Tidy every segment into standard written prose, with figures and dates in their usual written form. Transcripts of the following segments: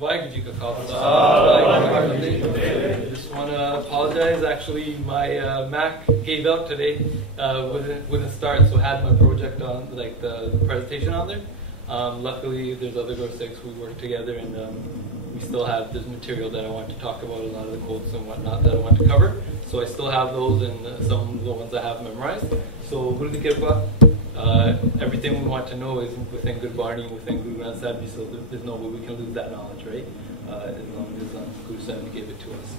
Vaheguru Ji ka Khalsa. I just want to apologize. Actually, my Mac gave out today. Wouldn't start, so I had my project on, like the presentation on there. Luckily, there's other Gursikhs who work together, and we still have this material that I want to talk about, a lot of the quotes and whatnot that I want to cover. So I still have those, and some of the ones I have memorized. So Guru Di Kirpa, everything we want to know is within Gurbani, within Guru Granth Sahib Ji, so there's no way we can lose that knowledge, right? As long as Guru Sahib Ji gave it to us.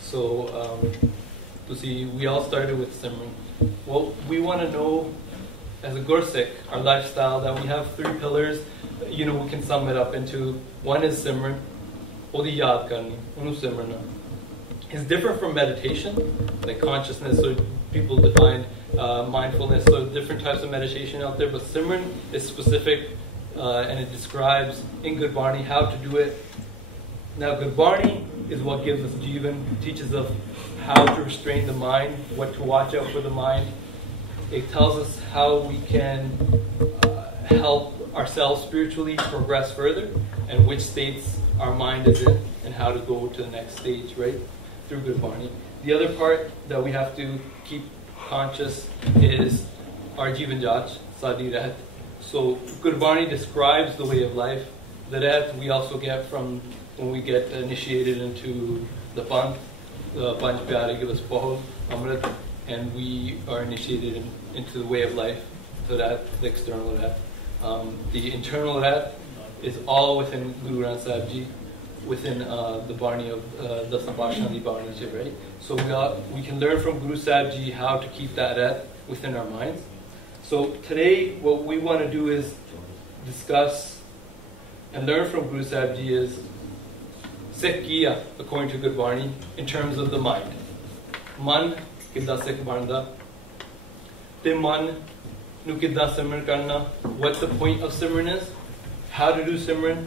So, to see, we all started with Simran. Well, we want to know, as a Gursikh, our lifestyle, that we have 3 pillars. You know, we can sum it up into, one is Simran, Odi Yaad Karni, Unu Simrana. It's different from meditation, like consciousness, so people define mindfulness, so different types of meditation out there, but Simran is specific, and it describes in Gurbani how to do it. Now, Gurbani is what gives us Jivan, teaches us how to restrain the mind, what to watch out for the mind. It tells us how we can help ourselves spiritually progress further, and which states our mind is in, and how to go to the next stage, right? Through Gurbani. The other part that we have to keep conscious is our Jivan Jach, Sadi Rehat. So Gurbani describes the way of life. The Rehat we also get from when we get initiated into the Panth, the Panch Pyare give us Pahul, Amrit, and we are initiated into the way of life. So that's the external Rehat. The internal Rehat is all within Guru Granth Sahib Ji, within the Barni of the Sabashani Barni, right? So we can learn from Guru Sahib Ji how to keep that Rehat within our minds. So today, what we want to do is discuss and learn from Guru Sahib Ji is Sikh Kiya, according to Gurbani, in terms of the mind. Man kidda Sikh banda, te man nu kidda Simran karna, what the point of Simran is, how to do Simran.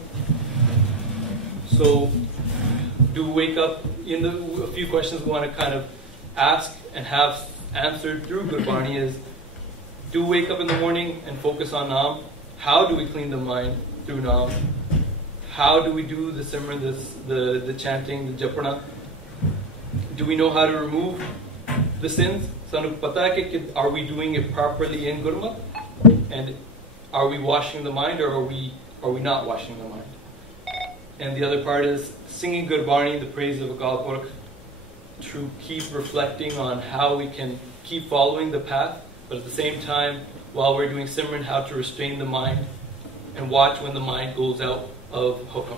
So, do wake up, a few questions we want to kind of ask and have answered through Gurbani is, do wake up in the morning and focus on Naam? How do we clean the mind through Naam? How do we do the Simran, the chanting, the Japana? Do we know how to remove the sins? Sanu pata hai ki are we doing it properly in Gurmat? And are we washing the mind, or are we not washing the mind? And the other part is singing Gurbani, the praise of Akal Purkh, to keep reflecting on how we can keep following the path, but at the same time, while we're doing Simran, how to restrain the mind and watch when the mind goes out of Hukam.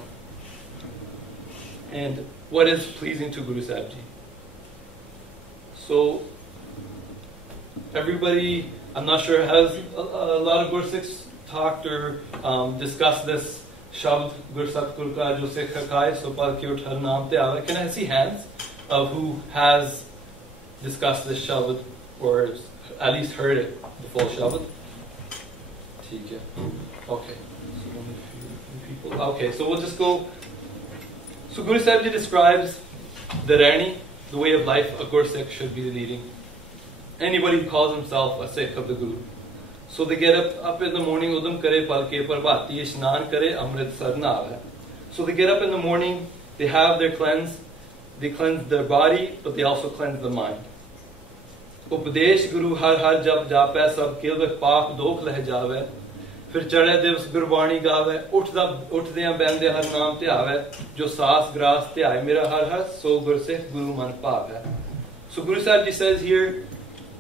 And what is pleasing to Guru Sahib Ji? So, everybody, I'm not sure, has a lot of Gursikhs talked or discussed this Shabd Gur Satgur Ka Jo Sikh Khai So Pal Ki Uthar Naam Te Aave. Can I see hands of who has discussed this Shabd or at least heard it, the full Shabd? Okay. So only a few people. Okay, so we'll just go. So Guru Sahib Ji describes the Rani, the way of life a Gursikh should be leading. Anybody who calls himself a Sikh of the Guru. So they get up in the morning, Udam kare palke parbati, ishnan kare amrit sarna. So they get up in the morning, they have their cleanse, they cleanse their body, but they also cleanse the mind. Upadesh Guru har har jab jape sab kilvek paak dokh leh jave. Fir chade divs Gurbani gaave, uthdeyan bende har naam te aave, jo saas gras te aaye mera har har, so Gursikh Guru man paak hai. So Guru Sahib Ji says here,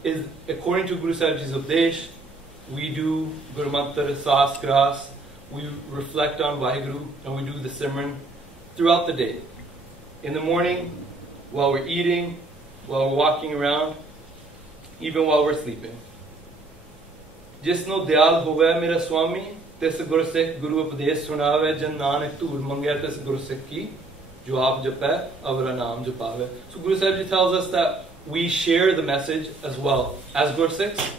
is according to Guru Sahib Ji's Upadesh, we do Guru Mantra, Saas, Gras, we reflect on Vaheguru, and we do the Simran throughout the day. In the morning, while we're eating, while we're walking around, even while we're sleeping. Jisno Dayal Hove Mera Swami, tis Gursikh Guru Upadesh Sunave, Jan Nanak Tur Mangya tis Gursikh ki, jo aap jape, avra naam japave. So Guru Sahib Ji tells us that we share the message as well. As Gursikhs,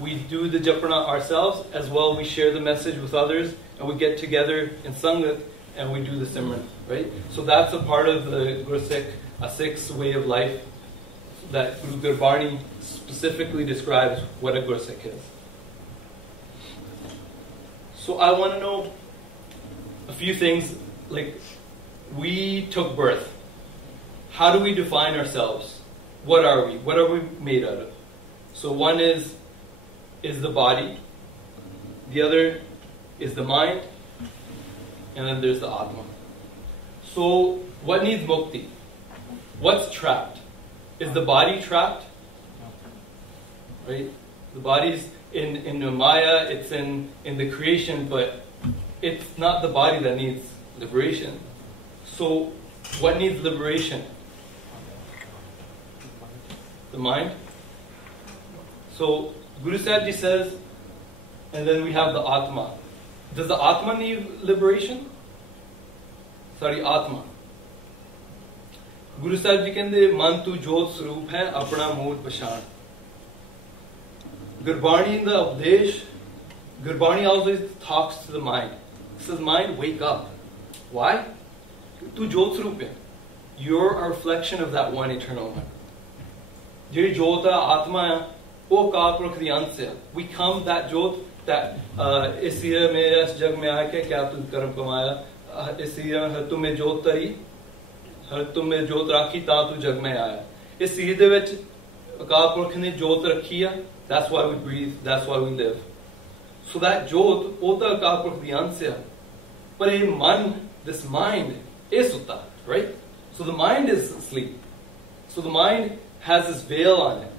we do the Japana ourselves, as well we share the message with others, and we get together in Sangat, and we do the Simran, right? So that's a part of the Gursikh, a Sikh's way of life, that Guru Gurbani specifically describes what a Gursikh is. So I want to know a few things like, we took birth. How do we define ourselves? What are we? What are we made out of? So one is the body, the other is the mind, and then there's the Atma. So what needs mukti? What's trapped? Is the body trapped? Right? The body's in the Maya, it's in the creation, but it's not the body that needs liberation. So what needs liberation? The mind. So Guru Sahib Ji says, and then we have the Atma. Does the Atma need liberation? Sorry, Atma. Guru Sahib Ji kende man tu jot swaroop hai apna mood pashan. Gurbani in the Updesh, Gurbani always talks to the mind. It says, mind, wake up. Why? Tu jot swaroop hai. You're a reflection of that one eternal one. Jiri jota Atma wo Kalpurukh the answer. We come that jot that isiye mein is jag mein aake kya tu karam kamaya isiye har tumhe jot tari har tumhe jot rakhi ta tu jag mein aaya. Is siye de vich Kalpurukh ne jot rakhi hai. That's why we breathe, that's why we live. So that jot ota Kalpurukh the answer. But a man, this mind is sutta, right? So the mind is asleep. So the mind has this veil on it.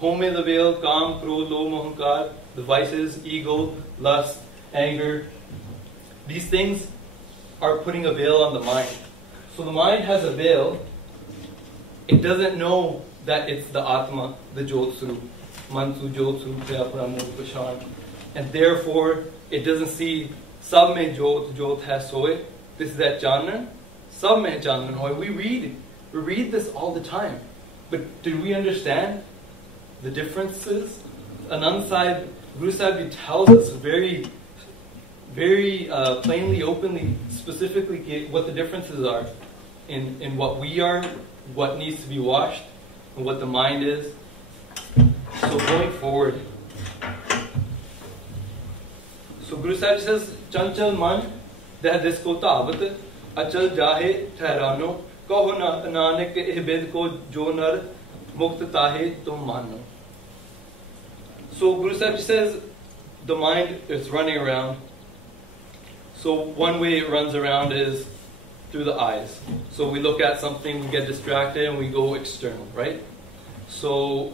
Home the veil, Kam, Krodh, Lobh, Ahankar, the vices, ego, lust, anger. These things are putting a veil on the mind. So the mind has a veil. It doesn't know that it's the Atma, the Jot Swaroop. Mansu Jot Swaroop hai apna mood pashan. And therefore, it doesn't see Sab mein Jot hai soye. This is that Chanan. Sab mein Chanan hoy. We read this all the time. But do we understand the differences? Anand Sahib, Guru Sahib Ji tells us very, very plainly, openly, specifically what the differences are in what we are, what needs to be washed, and what the mind is. So going forward, so Guru Sahib says, Chanchal man, deh disko taavat, achal jahe thairano, kaho nanak eh bed ko jo nar mukt tahe tum mano. So Guru Sahib says, the mind is running around. So one way it runs around is through the eyes. So we look at something, we get distracted, and we go external, right? So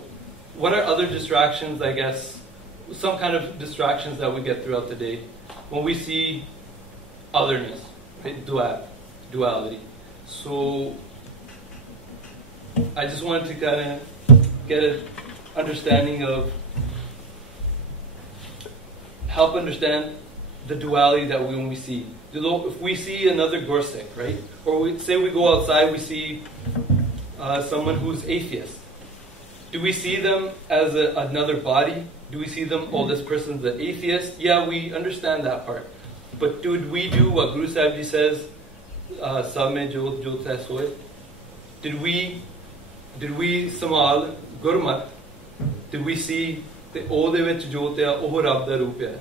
what are other distractions, I guess, some kind of distractions that we get throughout the day? When we see otherness, right? Duality. So I just wanted to kind of get an understanding of, help understand the duality that when we see. If we see another Gursik, right? Or say we go outside, we see someone who's atheist. Do we see them as another body? Do we see them, oh, this person's an atheist? Yeah, we understand that part. But did we do what Guru Sahib Ji says, Sab mein jot jot hai soye? Did we samal Gurmat? Did we see the oh de vich jot hai, oh Rab da roop hai?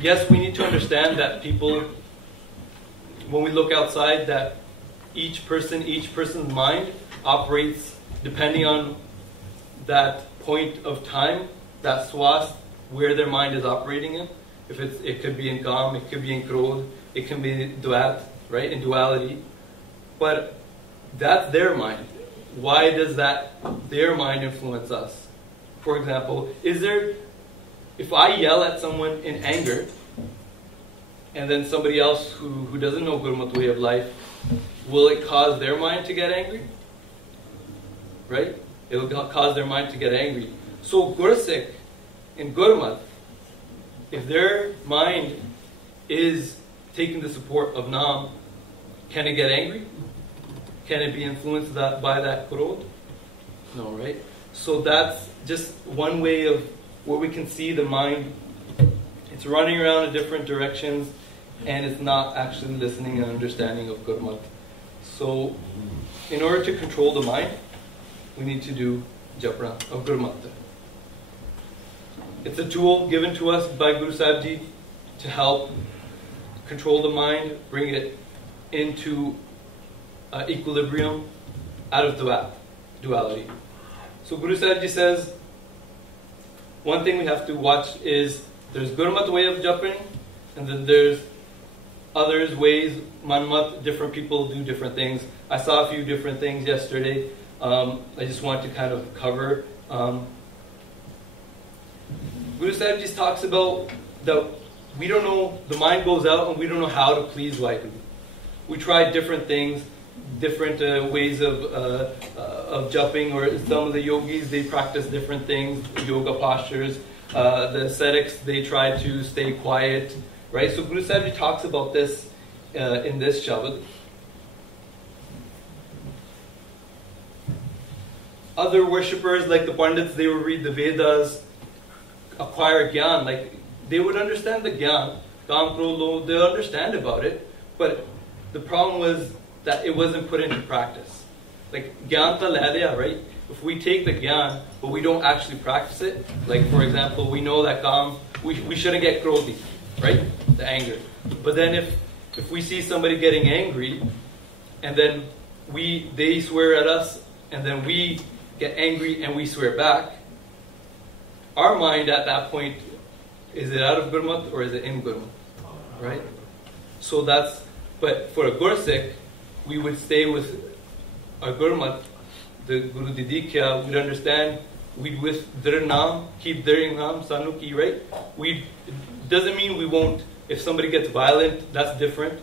Yes, we need to understand that people, when we look outside, that each person's mind operates depending on that point of time, that swas, where their mind is operating in. If it could be in Kam, it could be in Krodh, it can be in Dvat, right, in duality. But that's their mind. Why does their mind influence us? For example, if I yell at someone in anger, and then somebody else who doesn't know Gurmat way of life, will it cause their mind to get angry? Right? It'll cause their mind to get angry. So Gursik in Gurmat, if their mind is taking the support of Nam, can it get angry? Can it be influenced by that Krodh? No, right? So that's just one way of where we can see the mind. It's running around in different directions, and it's not actually listening and understanding of Gurmat. So in order to control the mind, we need to do Japra of Gurmat. It's a tool given to us by Guru Sahib Ji to help control the mind, bring it into equilibrium out of duality. So Guru Sahib Ji says, one thing we have to watch is there's Gurmat way of jumping, and then there's others ways, Manmat, different people do different things. I saw a few different things yesterday. I just want to kind of cover. Guru Sahib Ji talks about that we don't know, the mind goes out and we don't know how to please Vaheguru. We try different things, different ways of jumping, or some of the yogis, they practice different things, yoga postures. The ascetics, they try to stay quiet, right? So Guru Sahib Ji talks about this in this Shabad. Other worshippers, like the Pandits, they would read the Vedas, acquire Gyan, like they would understand the Gyan, Kam Krodh Lobh, they'll understand about it, but the problem was that it wasn't put into practice. Like Gyan ta le liya, right? If we take the Gyan, but we don't actually practice it, like for example, we know that Kam, we shouldn't get Krodhi, right? The anger. But then if we see somebody getting angry, and then they swear at us, and then we get angry and we swear back, our mind at that point, is it out of Gurmat or is it in Gurmat? Right? So but for a Gursikh, we would stay with our Gurmat, the Guru Di Dikhya, we'd understand, we'd with Dhir Naam, keep Dhiring Naam, Sanu Ki, right? It doesn't mean we won't, if somebody gets violent, that's different.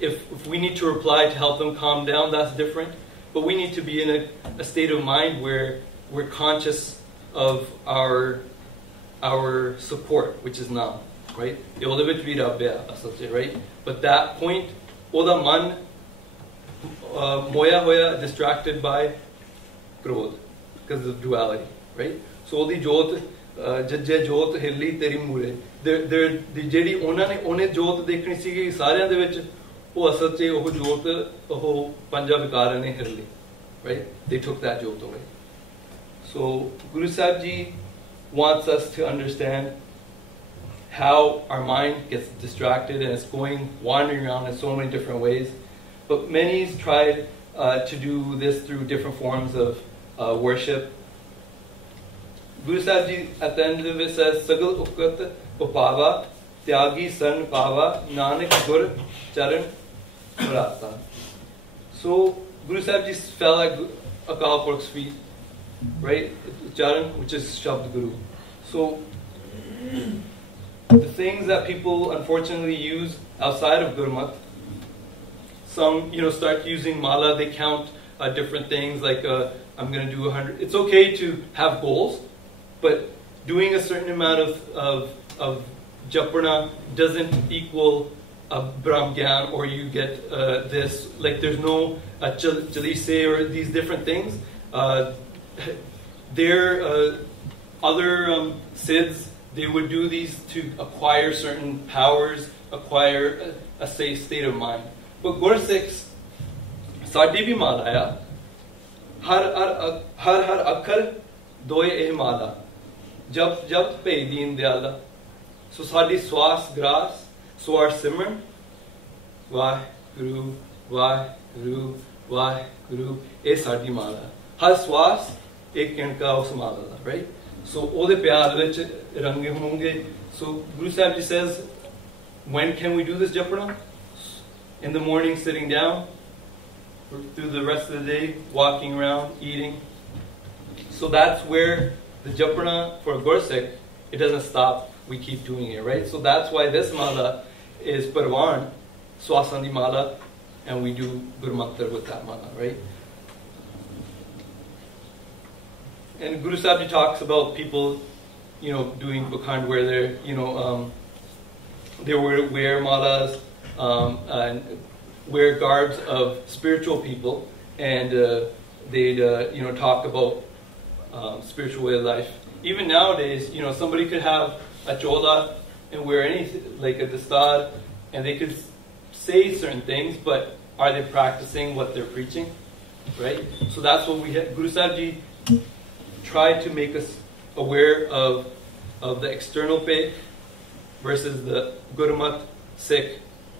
If we need to reply to help them calm down, that's different. But we need to be in a state of mind where we're conscious of our support, which is Naam, right? Right? But that point, Oda Man, Moya Hoya, distracted by Krodh, because of duality, right? So Odi Jot, Jajja Jot, Hirli Teri Mure. Jedi One Jot Dekhni Sigi, Saryan de Vich, O Asache, O Jot, O Punjab Karane Hirli. Right? They took that Jot away. So Guru Sahib Ji wants us to understand how our mind gets distracted and it's wandering around in so many different ways. But many's tried to do this through different forms of worship. Guru Sahib Ji at the end of it says, Sagal Ukat Upava, Tyagi San Pava, Nanak Gur Charan Murata. So Guru Sahib Ji fell at Akal Purukh's feet, right? Charan, which is Shabd Guru. So the things that people unfortunately use outside of Gurmat, some start using mala, they count different things like I'm going to do 100. It's okay to have goals, but doing a certain amount of japrana doesn't equal Brahm Gyan, or you get this, like there's no Jalise or these different things. Other Siddhs, they would do these to acquire certain powers, acquire a safe state of mind. But Gursikhs, Sadi bhi malaya, har akhar doye eh mala, jab pe deen dayala. So Sadi swas gras, so our Simran, Vaheguru, Vaheguru, Vaheguru, eh Sadi mala. Har swas, ek kinka us mala, right? So ode pyar vich range honge. So Guru Sahib Ji says, when can we do this japrana? In the morning, sitting down, through the rest of the day, walking around, eating. So that's where the japrana for a Gursikh, it doesn't stop. We keep doing it, right? So that's why this mala is Parvan, Swasandi mala, and we do Guru Mantra with that mala, right? And Guru Sahib Ji talks about people, doing Bukhand where they're, they wear malas, and wear garbs of spiritual people, and they'd talk about spiritual way of life. Even nowadays, somebody could have a chola and wear anything like a dastar, and they could say certain things, but are they practicing what they're preaching? Right? So that's what we had. Guru Sahib Ji tried to make us aware of the external faith versus the Gurmat Sikh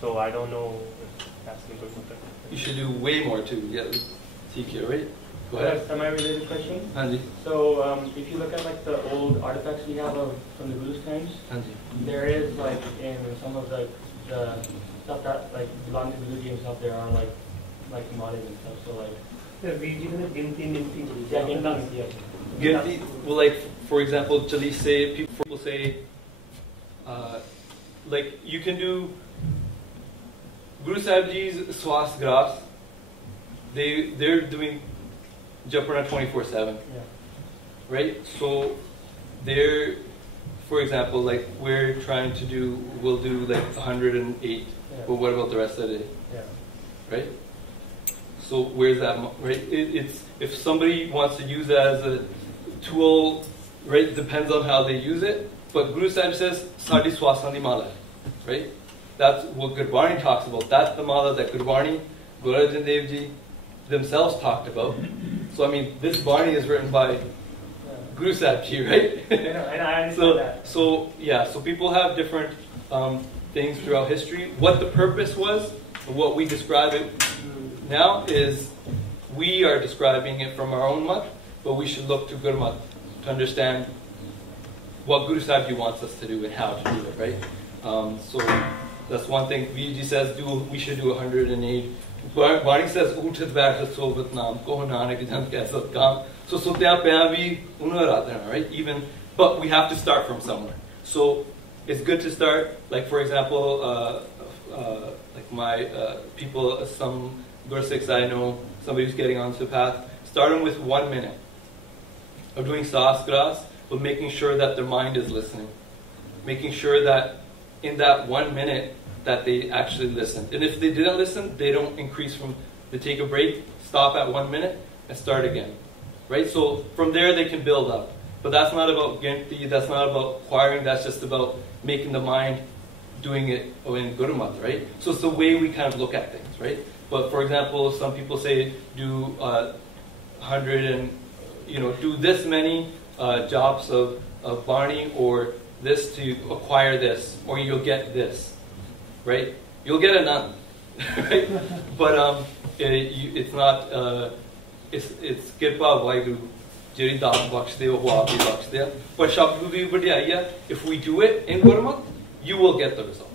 So I don't know if that's in Gurmukh. You should do way more too. Yeah, TK, right? Go ahead. A semi-related question. Hanji. So if you look at like the old artifacts we have from the Guru's times, Hanji. there is like in some of the stuff that like belong to Guruji himself, there are like models and stuff. So like Ginti, well, like for example, Jali say people say, like you can do Guru Sahib Ji's Swas Gras. They're doing Japana 24/7, right? So they're, for example, like we're trying to do, we'll do like 108, but what about the rest of the day, right? So where's that, right? It's if somebody wants to use it as a tool, right? Depends on how they use it. But Guru Sahib says, "Sadi swasandi mala," right? That's what Gurbani talks about. That's the mala that Gurbani, Guru Arjan Dev Ji themselves talked about. So I mean, this Bani is written by Guru Sahib Ji, right? And I understand that. So yeah, so people have different things throughout history. What the purpose was, what we describe it now is, we are describing it from our own mat, but we should look to Gurmat to understand what Guru Sahib Ji wants us to do and how to do it, right? So that's one thing. Viji says we should do 108. Bani says Uthat Baitat Sobat Naam Ko Nanak Jant Kaisat Kaam. So Sutya Pya vi Unaradhana, right? Even, but we have to start from somewhere. So it's good to start, like for example, like my people, some Gursikhs I know, somebody who's getting onto the path, starting with 1 minute of doing sahasras, but making sure that their mind is listening. Making sure that in that 1 minute that they actually listened. And if they didn't listen, they don't increase they take a break, stop at 1 minute, and start again. Right? So from there they can build up. But that's not about Ginti, that's not about acquiring, that's just about making the mind doing it in Gurumat, right? So it's the way we kind of look at things, right? But for example, some people say do 100 and, do this many jobs of Barney or this to acquire this, or you'll get this, right? You'll get a none, right? But it's not, it's Kirpa Vaiguru, Jiri Daan Bakshde, Wabi Bakshde. But Shabdu Vidya, if we do it in Gurmat, you will get the result,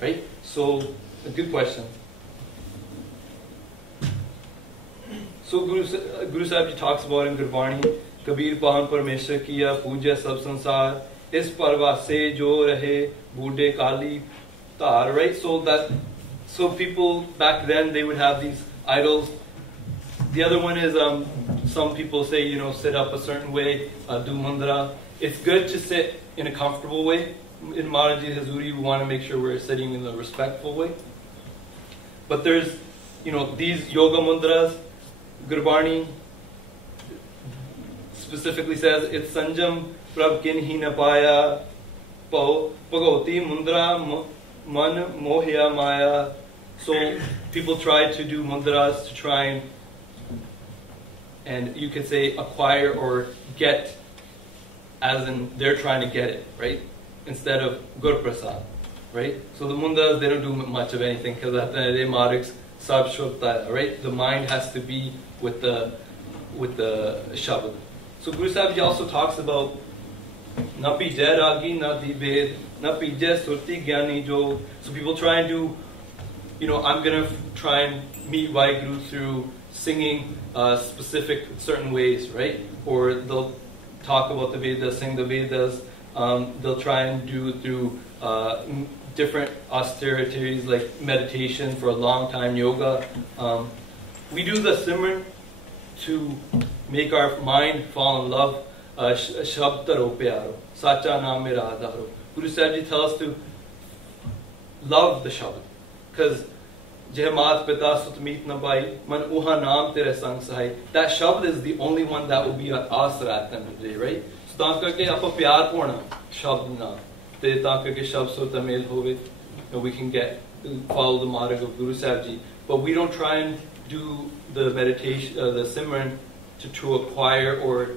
right? So, a good question. So Guru Sahib Ji talks about in Gurbani, Kabir Pahan Parmeshwar Kiya, Puja Sab Sansar, Is Parva Se Jo Rahe, Bude Kali Tar, right? So people back then, they would have these idols. The other one is, some people say, sit up a certain way, do mandra. It's good to sit in a comfortable way. In Maharaji Hazuri, we want to make sure we're sitting in a respectful way. But there's, these yoga mudras. Gurbani specifically says it's Sanjam Prab Kinhi Napaya Pagoti Mundra Man Mohya Maya. So people try to do mudras to try and you could say acquire or get, as in they're trying to get it, right? Instead of Gur Prasad, right? So the mudras, they don't do much of anything because at the end of the day, Mariks Sab Shurta, right? The mind has to be with the Shabad. So Guru Sahib Ji also talks about Na pi jai ragi, na di ved, na pi jai surti gyani jo. So people try and do, I'm going to try and meet Vaheguru through singing specific certain ways, right? Or they'll talk about the Vedas, sing the Vedas. They'll try and do through different austerities like meditation for a long time, yoga. We do the Simran to make our mind fall in love. Shabdaro pyaro, sacha naam mera adharo. Guru Sahib Ji tells us to love the Shabad. Because Jehmat Pita Sutmeet Nabai, Man Uha Naam Tere Sang Sahai. That Shabad is the only one that will be an asra at the end of the day, right? So ਤਾਂ ਕਰਕੇ ਆਪਾਂ ਪਿਆਰ ਪਾਉਣਾ ਸ਼ਬਦ ਨਾਲ ਤੇ ਤਾਂ ਕਰਕੇ ਸ਼ਬਦ ਸੁਰ ਮੇਲ ਹੋਵੇ, and we can follow the marg of Guru Sahib Ji. But we don't try and do the meditation, the Simran to acquire, or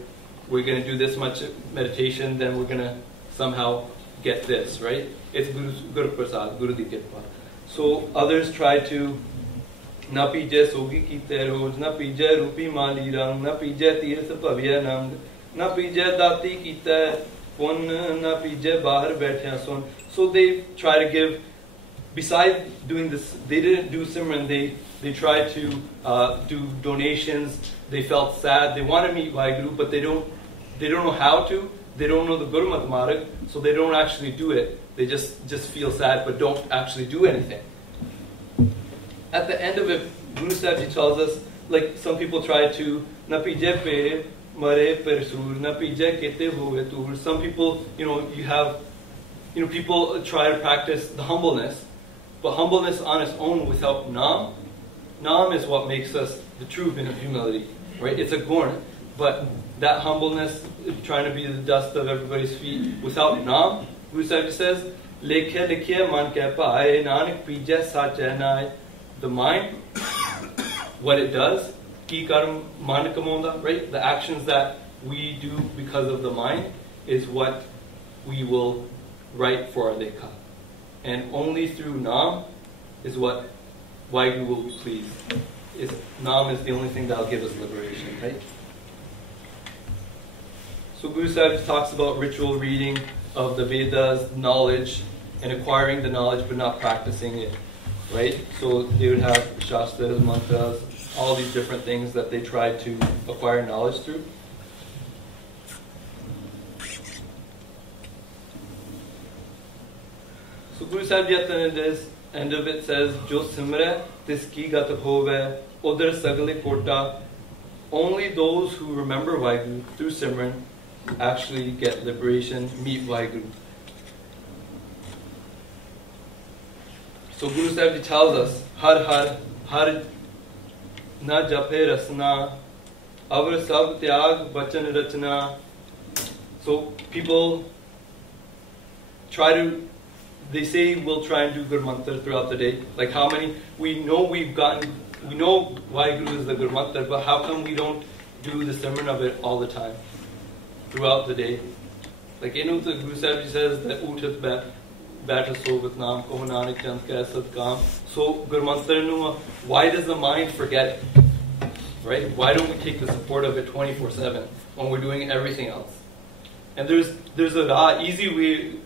we're going to do this much meditation, then we're going to somehow get this, right? It's Guru Prasad, Guru Di Kirpa. So others try to na pije sogi kite roj, na pije rupi mali rang, na pije tirth bhavya nang, na pije dati kite pun, na pije bahar baithya son. So they try to give, besides doing this, they didn't do Simran, they tried to do donations. They felt sad, they want to meet Vaheguru, but they don't know how to, they don't know the Gurmat Marg, so they don't actually do it. They just feel sad but don't actually do anything. At the end of it, Guru Sahib Ji tells us, like some people try to na pije pe mare persur, na pije kete hoye tur. Some people, people try to practice the humbleness, but humbleness on its own without Nam. Nam is what makes us the true humility, right? It's a gurn, but that humbleness, trying to be the dust of everybody's feet without Nam, Guru Sahib Ji says, lekhe likhe man ke paaye, nanak pije sache naay. The mind, what it does, ki karm man kamonda, right? The actions that we do because of the mind is what we will write for our lekha. And only through Nam is what Vaheguru will be pleased. Nam is the only thing that will give us liberation, right? So Guru Sahib talks about ritual reading of the Vedas, knowledge, and acquiring the knowledge but not practicing it, right? So they would have Shastras, mantras, all these different things that they try to acquire knowledge through. So Guru Sahib Ji at the end of it says, Jo simre tis ki gat hove, odar sagle kota. Only those who remember Vaheguru through Simran actually get liberation, meet Vaheguru. So Guru Sahib Ji tells us, har na jape rasna, avar sab tyag bachan rachna. So people they say we'll try and do Gur Mantra throughout the day. Like how many, we know Vaheguru is the Gur Mantra, but how come we don't do the Simran of it all the time, throughout the day? Like the Guru Sahib Ji says that Uthat Bata Sogat Naam Ko Nanak Chand Ka Sad Kaam. So Gur Mantra nu, why does the mind forget it? Right? Why don't we take the support of it 24/7 when we're doing everything else? And there's a easy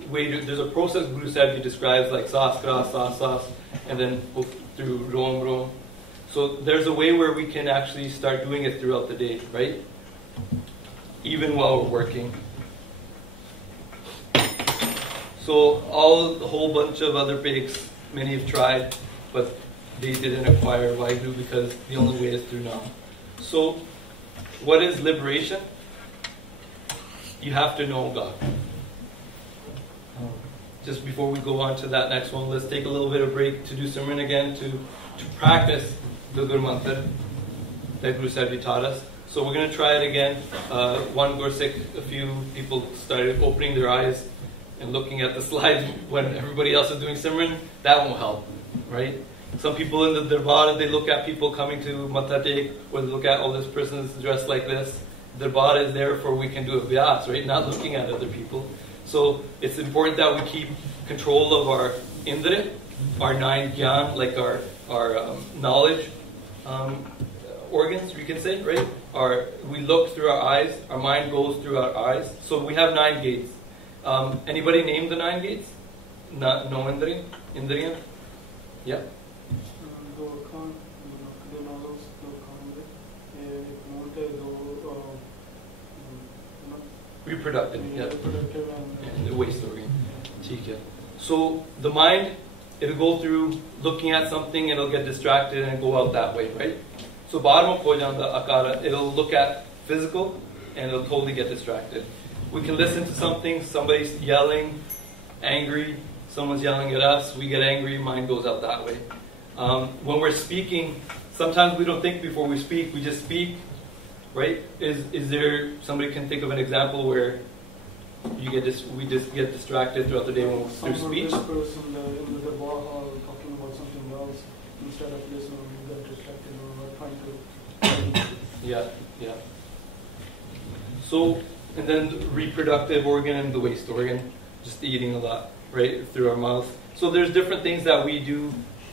way to, there's a process Guru Sahib Ji describes, like sas, kras, sas, and then through rom, rom. So there's a way where we can actually start doing it throughout the day, right? Even while we're working. So a whole bunch of other bhikkhs, many have tried, but they didn't acquire Vaheguru because the only way is through Nam. So what is liberation? You have to know God. Just before we go on to that next one, let's take a little bit of break to do Simran again, to practice the Gur Mantra that Guru Sahib Ji taught us. So we're going to try it again. One Gursikh, a few people started opening their eyes and looking at the slides when everybody else is doing Simran. That won't help, right? Some people in the Darbar, they look at people coming to Matha Tek, or they look at, oh, this person is dressed like this. Darbar is there for we can do a vyas, right? Not looking at other people. So it's important that we keep control of our indra, our 9 gyan, like our knowledge organs, we can say, right? We look through our eyes, our mind goes through our eyes. So we have 9 gates. Anybody name the 9 gates? No Indriya? Yeah. Reproductive, yeah. And the waste organ. So the mind, it'll go through looking at something, it'll get distracted and go out that way, right? So Bharma Pojanda Akara, it'll look at physical and it'll totally get distracted. We can listen to something, somebody's yelling, angry, someone's yelling at us, we get angry, mind goes out that way. When we're speaking, sometimes we don't think before we speak, we just speak. Right? Is there, somebody can think of an example where we just get distracted throughout the day when we're through speech? Some person in the bar hall talking about something else, instead of listening, we get distracted or trying to. Yeah. So, and then the reproductive organ and the waste organ, just eating a lot, right? Through our mouth. So there's different things that we do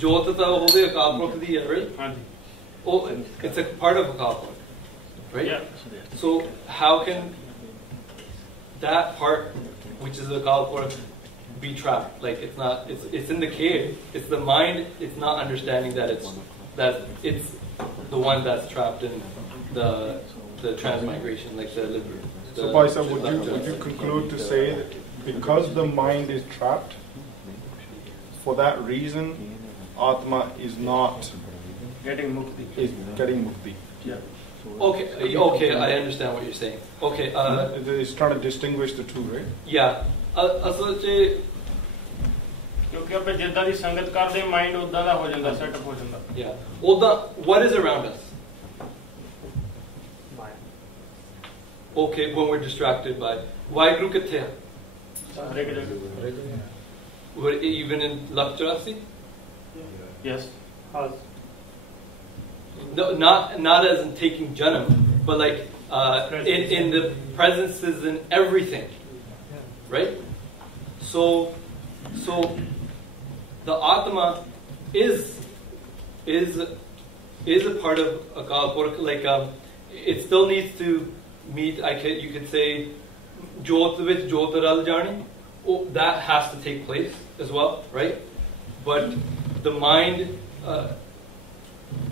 Jyot ਤਾਂ ਉਹਦੇ ਅਕਾਲ ਪੁਰਖ ਦੀ ਹੈ, right? ਹਾਂਜੀ Oh, it's a part of Akal Purkh, right? Yeah. So how can that part, which is Akal Purkh, be trapped? Like it's in the cave. It's the mind. It's not understanding that it's the one that's trapped in the transmigration, like the. So, Bhai Sahib, would you conclude to say that because the mind is trapped, for that reason, Atma is not getting mukti. Is getting mukti? Yeah. Okay, I understand what you're saying. Okay. It's trying to distinguish the two, right? Yeah. ਕਿਉਂਕਿ ਆਪਾਂ ਜਿੱਦਾਂ ਦੀ ਸੰਗਤ ਕਰਦੇ mind ਉਦਾਂ ਦਾ ਹੋ ਜਾਂਦਾ setup ਹੋ ਜਾਂਦਾ Yeah. What is around us? Okay, when we're distracted by Waheguru kitthe hai? ਹਰੇਕ ਜਗ੍ਹਾ Even in Lakchurasi? Yes No, not as in taking janam, but like in the presences in everything, right? So the Atma is a part of Akal Purkh. Like it still needs to meet. You could say Jyot with Jyot ral jani. That has to take place as well, right? But the mind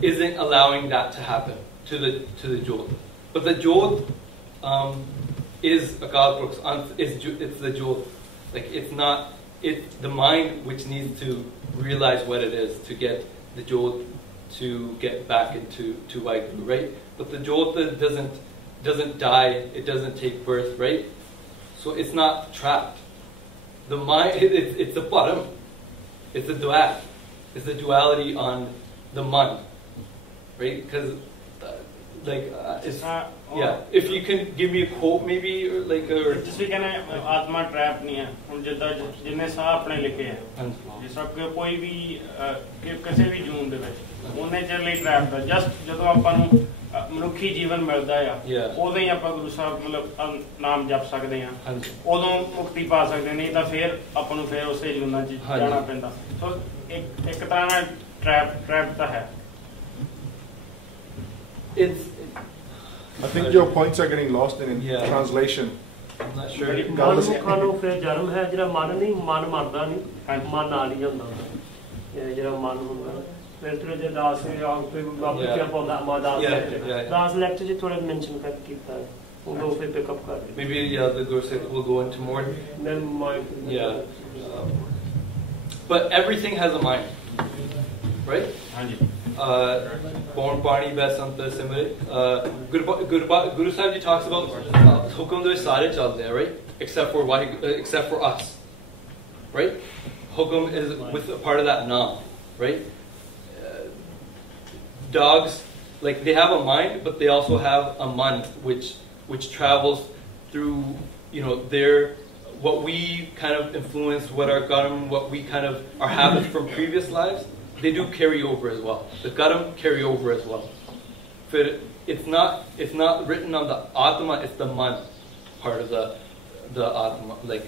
isn't allowing that to happen to the Jyot. But the Jyot is Akal Purkh's. It's the Jyot. Like it's the mind which needs to realize what it is to get the Jyot to get back into Waheguru, right? But the Jyot doesn't die. It doesn't take birth, right? So it's not trapped. The mind, it's the param. It's the dual. It's the duality on the man, right? Because, if you can give me a quote, maybe, or like a. जिस भी कहना आत्मा trap नहीं है हम जिद्दां जिन्ने साह अपने लिखे हैं जिस तरह कोई भी किसी भी जून दे विच उन्ने चਿਰ ਲਈ ट्रैप ਦਾ ਜਸਟ ਜਦੋਂ ਆਪਾਂ ਨੂੰ ਮਨੁੱਖੀ ਜੀਵਨ ਮਿਲਦਾ ਆ ਉਦੋਂ ਹੀ ਆਪਾਂ ਗੁਰੂ ਸਾਹਿਬ ਮਤਲਬ ਨਾਮ ਜਪ ਸਕਦੇ ਆ ਉਦੋਂ ਮੁਕਤੀ ਪਾ ਸਕਦੇ ਨਹੀਂ ਤਾਂ ਫਿਰ ਆਪਾਂ ਨੂੰ ਫਿਰ ਉਸੇ ਜੂਨਾਂ 'ਚ ਜਾਣਾ ਪੈਂਦਾ ਸੋ ਇੱਕ ਤਰ੍ਹਾਂ ਨਾਲ ਟਰੈਪ ਤਾਂ ਹੈ I think your points are getting lost in translation. I'm not sure. ਮਨੁੱਖਾਂ ਨੂੰ ਫਿਰ ਜਨਮ ਹੈ ਜਿਹੜਾ ਮਨ ਨਹੀਂ ਮਨ ਮਰਦਾ ਨਹੀਂ ਮਨ ਨਾਲ ਹੀ ਜਾਂਦਾ ਜਿਹੜਾ ਮਨ ਹੁੰਦਾ ਫਿਰ ਥੋੜਾ ਜਿਹਾ ਦਾਸ ਕੋਈ ਬਾਬੂ ਕੀ ਪਾਉਂਦਾ ਮਾਦਾਸ ਦਾਸ ਲੈਕਚਰ ਜੀ ਥੋੜਾ ਮੈਂਸ਼ਨ ਕਰ ਕੀਤਾ ਹੈ ਉਹ ਫਿਰ ਪਿਕ ਅਪ ਕਰ maybe the Gursikh will go into more then mind but everything has a mind, right? ਹਾਂਜੀ Born Bani Besanta Simran. Guru Sahib Ji talks about Hukum do sare chalde hain, right? Except for us, right? Hukum is with a part of that naam, right? Dogs, like they have a mind, but they also have a man which travels through their what we kind of influence, what our karma, what we kind of our habits from previous lives. They do carry over as well. The karam carry over as well. It's not written on the atma. It's the man part of the atma, like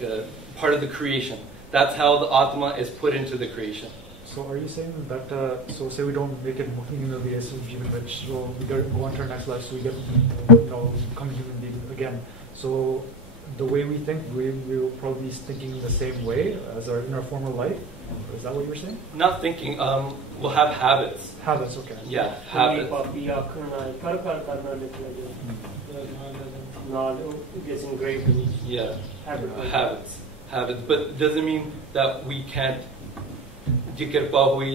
part of the creation. That's how the atma is put into the creation. So are you saying that so say we don't make it in the ways of human rich, so we go on to our next life, so we get become human being again. So the way we think, we will probably be thinking the same way as in our former life. Is that what you were saying? Not thinking. We'll have habits. Habits, okay. Yeah, habits. gets engraved in Yeah, habits. But it doesn't mean that we can't. Je kirpa hui,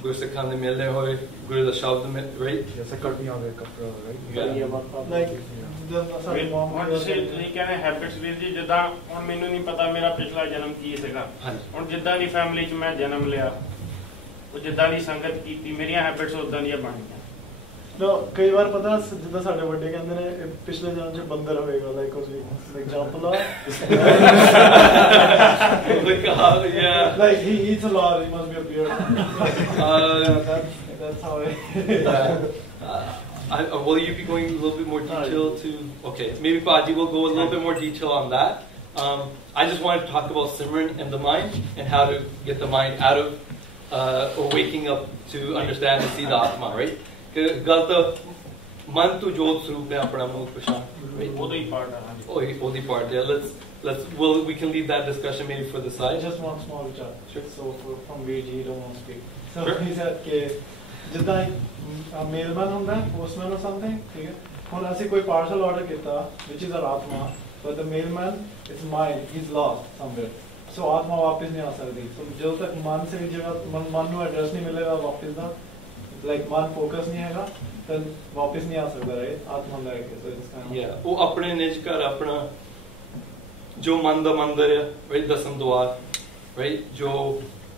Guru Sikh Khan de milne hoye, Guru da shabd mein, right? Yes, karmiyan de kapra, right? like ਤੁਸੀਂ ਕਹਿੰਦੇ habits ਵੀਰ ਜੀ ਜਿੱਦਾਂ ਹੁਣ ਮੈਨੂੰ ਨਹੀਂ ਪਤਾ ਮੇਰਾ ਪਿਛਲਾ ਜਨਮ ਕੀ ਸੀਗਾ ਹੁਣ ਜਿੱਦਾਂ ਦੀ ਫੈਮਿਲੀ 'ਚ ਮੈਂ ਜਨਮ ਲਿਆ ਉਹ ਜਿੱਦਾਂ ਦੀ ਸੰਗਤ ਕੀਤੀ ਮੇਰੀਆਂ ਹੈਬਿਟਸ ਉਦਾਂ ਦੀਆਂ ਬਣ ਗਈਆਂ ਕਈ ਵਾਰ ਪਤਾ ਜਿੱਦਾਂ ਸਾਡੇ ਵੱਡੇ ਕਹਿੰਦੇ ਨੇ ਪਿਛਲੇ ਜਨਮ 'ਚ ਬੰਦਰ ਹੋਵੇਗਾ ਲਾਈਕ ਉਸ ਐਗਜ਼ਾਮਪਲ ਆ like he eats a lot, he must be a beard. That's how will you be going a little bit more detail to? Okay, maybe Baji will go a little bit more detail on that. I just wanted to talk about Simran and the mind and how to get the mind out of or waking up to understand and see the Atma, right? Galta man tu jot swarup hai apna mood pashan. Odi part. Odi part. Yeah, we can leave that discussion maybe for the side. Just one small vichar. Sure. So from VG, you don't want to speak. So Sure. he said that jidda mailman hunda, postman or something, ठीक है? Hun ऐसे कोई parcel order किया, which is our Atma, but the mailman is mine, he's lost somewhere. So Atma वापस नहीं आ सकती. So जब तक मन से जगह मन नु address नहीं मिलेगा वापस ना, like मन focus नहीं आएगा, then वापस नहीं आ सकता, right? Atma like. So it's kind of. Yeah. वो अपने निज कर अपना जो मन दा मंदिर है, right? दसम द्वार, right? जो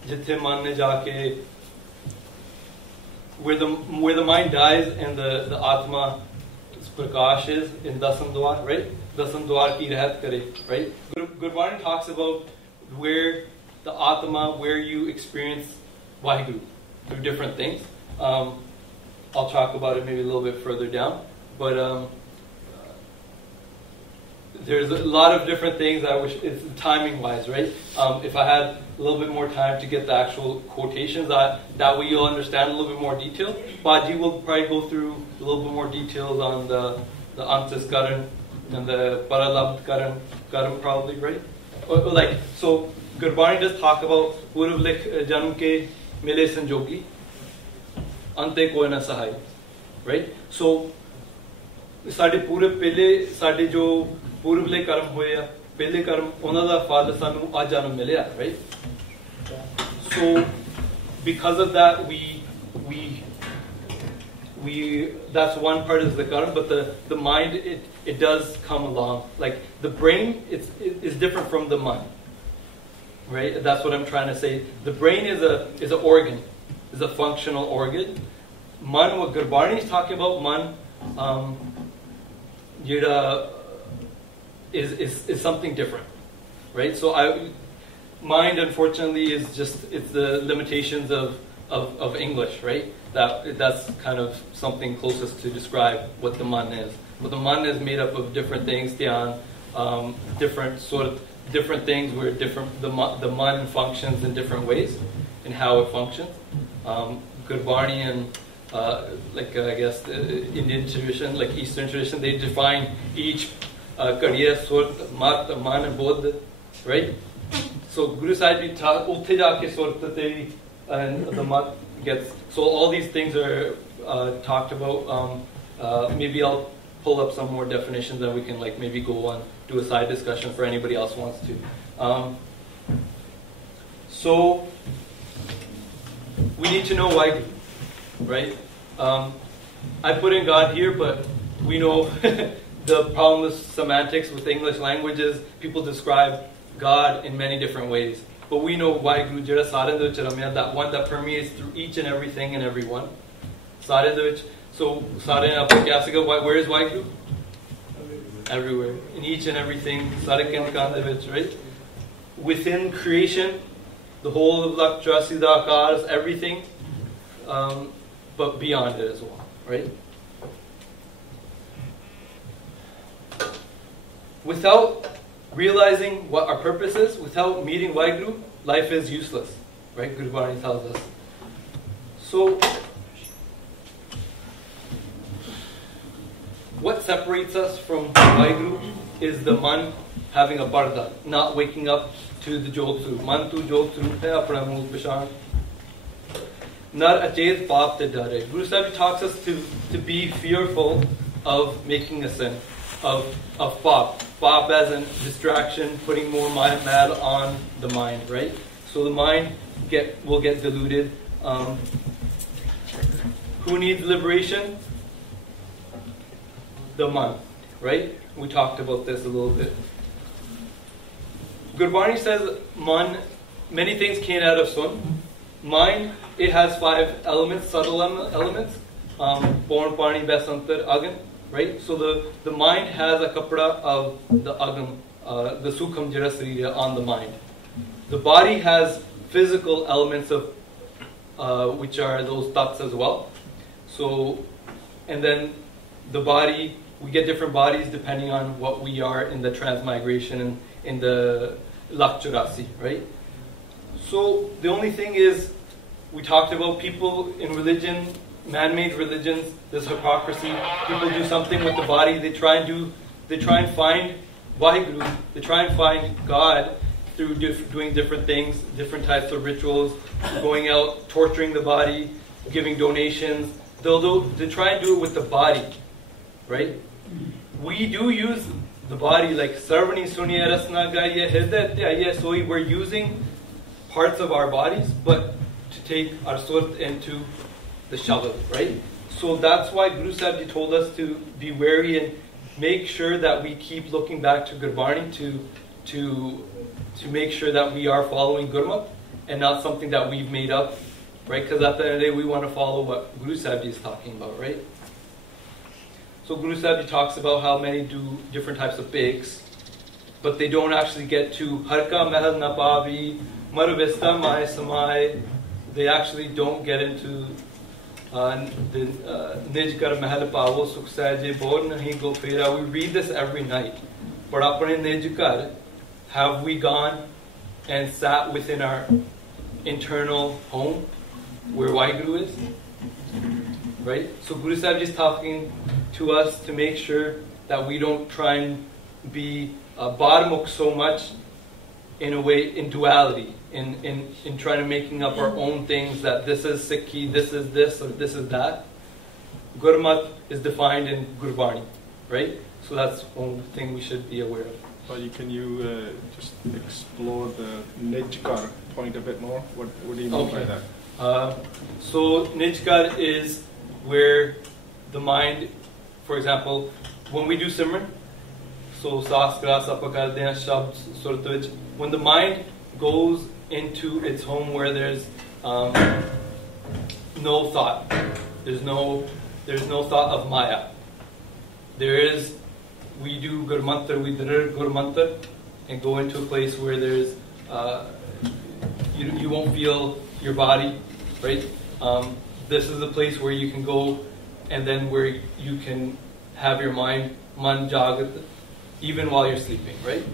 जिथे मन ने जाके where the mind dies and the Atma Prakash is in Dasam Dwar, right? Dasam Dwar ki rahat kare, right? Gurbaani talks about where the Atma, where you experience Vaheguru through different things. I'll talk about it maybe a little bit further down, but there's a lot of different things. I wish it's timing wise, right? If I had a little bit more time to get the actual quotations, that way you'll understand a little bit more detail. Baji will probably go through a little bit more details on the Antis Karan and the Paralabd Karan probably, right? Like, so Gurbaani does talk about Purav Likh Janam ke Mile Sanjogi Ante Koi Na Sahai, right? So ਸਾਡੇ ਪੂਰੇ ਪਹਿਲੇ ਸਾਡੇ ਜੋ ਪੂਰਬਲੇ ਕਰਮ ਹੋਏ ਆ ਪਹਿਲੇ ਕਰਮ ਉਹਨਾਂ ਦਾ ਫਲ ਸਾਨੂੰ ਅੱਜ ਨੂੰ ਮਿਲਿਆ, right? So because of that we that's one part of the karma, but the mind it does come along. Like the brain is different from the mind, right? That's what I'm trying to say. The brain is an organ, is a functional organ. Man, what Gurbaani is talking about, man, is something different, right? So mind, unfortunately, is it's the limitations of English, right? That's kind of something closest to describe what the man is. But the man is made up of different things, dhyan, different things where the man functions in different ways and how it functions. Gurbaani and like I guess the Indian tradition, like Eastern tradition, they define each Kariya, Surt, Mat, Man and Bodh, right? So Guru Sahib ji utthe jaake Surt te and the Mat gets. So all these things are talked about. Maybe I'll pull up some more definitions and we can like maybe go on, do a side discussion for anybody else wants to. So we need to know why, right? I put in God here, but we know the problem with semantics with English languages. People describe God in many different ways. But we know why Guru Jira Sarendra Charamya, that one that permeates through each and everything and everyone. Sarendra, so Sarendra, where is Vaheguru? Everywhere. In each and everything, Sarakan Kandavich, right? Within creation, the whole of Lakshya, Siddhakars, everything, but beyond it as well, right? Without realizing what our purpose is, without meeting Vaheguru, life is useless, right? Gurbaani tells us. So, what separates us from Vaheguru is the man having a parda, not waking up to the Jyotsuru. Man tu Jyotsuru hai apna mool pashan. Nar achet paap te dare. Guru Sahib talks us to be fearful of making a sin, of paap. Paap as a distraction, putting more mad on the mind, right? So the mind will get diluted. Who needs liberation? The man, right? We talked about this a little bit. Gurbaani says, man, many things came out of sun. Mind, it has 5 elements, subtle elements. Born, Pani, Besantar, Agan, right? So the mind has a kapda of the Agam, the Sukham Jarasriya on the mind. The body has physical elements of which are those tats as well. So, and then the body, we get different bodies depending on what we are in the transmigration and in the Lakshya Rasi, right? So the only thing is, we talked about people in religion, man-made religions, there's hypocrisy. People do something with the body, they try and find Vaheguru, they try and find God through doing different things, different types of rituals, going out, torturing the body, giving donations. They try and do it with the body, right? We do use the body, like Sarvani Suniya Rasna Gaya Hridaya Soi, we're using parts of our bodies, but to take our surt into the shabad, right? So that's why Guru Sahib Ji told us to be wary and make sure that we keep looking back to Gurbani to make sure that we are following Gurmat and not something that we've made up, right? Because at the end of the day, we want to follow what Guru Sahib Ji is talking about, right? So Guru Sahib Ji talks about how many do different types of bakes, but they don't actually get to Harka Mahal Na Pavi, Marvista Mai Samai. They actually don't get into the Nijkar Mahal Pavo Sukh Saje Bor Nahi Go Fera. We read this every night. But apne Nijkar, have we gone and sat within our internal home where Vaheguru is? Right? So Guru Sahib Ji is talking to us to make sure that we don't try and be barmukh so much in a way, in duality, in trying to making up our own things, that this is Sikhi, this is this, or this is that. Gurmat is defined in Gurbani, right? So that's one thing we should be aware of. Well, can you just explore the Nijkar point a bit more? What do you mean by that? So Nijkar is where the mind, for example, when we do Simran, so Sas Gras Apakardeya Shabd Surtavich, when the mind goes into its home where there's no thought, there's no thought of Maya. We do Gurmantar, we did Gurmantar, and go into a place where there's you won't feel your body, right? This is a place where you can go, and then where you can have your mind man jagat, even while you're sleeping, right?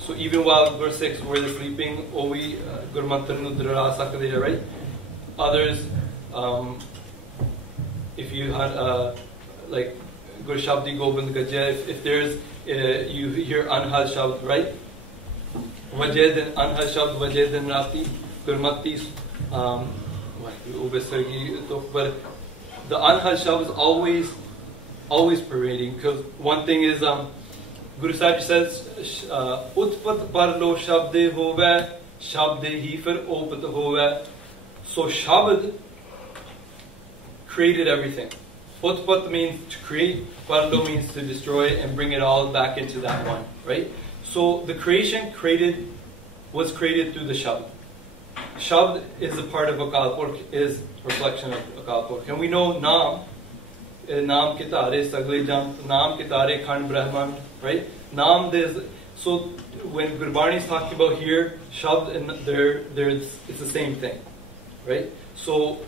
So even while Gursikhs were sleeping, we Gurmantar nu dra sakde, right? Others, if you had like Gur Shabdi Gobind Gajya, if there's you hear Anhal Shabd, right? Vajed Anhal Shabd Vajed Rati Gurmati but the Anhal Shabd is always parading, because one thing is Guru Sahib says Utpat Parlo Shabde Hove Shabde Hi Fir Opat Hove. So Shabd created everything. Utpat means to create, Parlo means to destroy and bring it all back into that one, right? So the creation was created through the Shabd. Shabd is a part of Akal Purkh, is reflection of Akal Purkh. And we know Naam Kitare Sagle Jam, Naam Kitare Khand Brahman, right? Naam, so when Gurbani is talking about here, Shabd and it's the same thing, right? So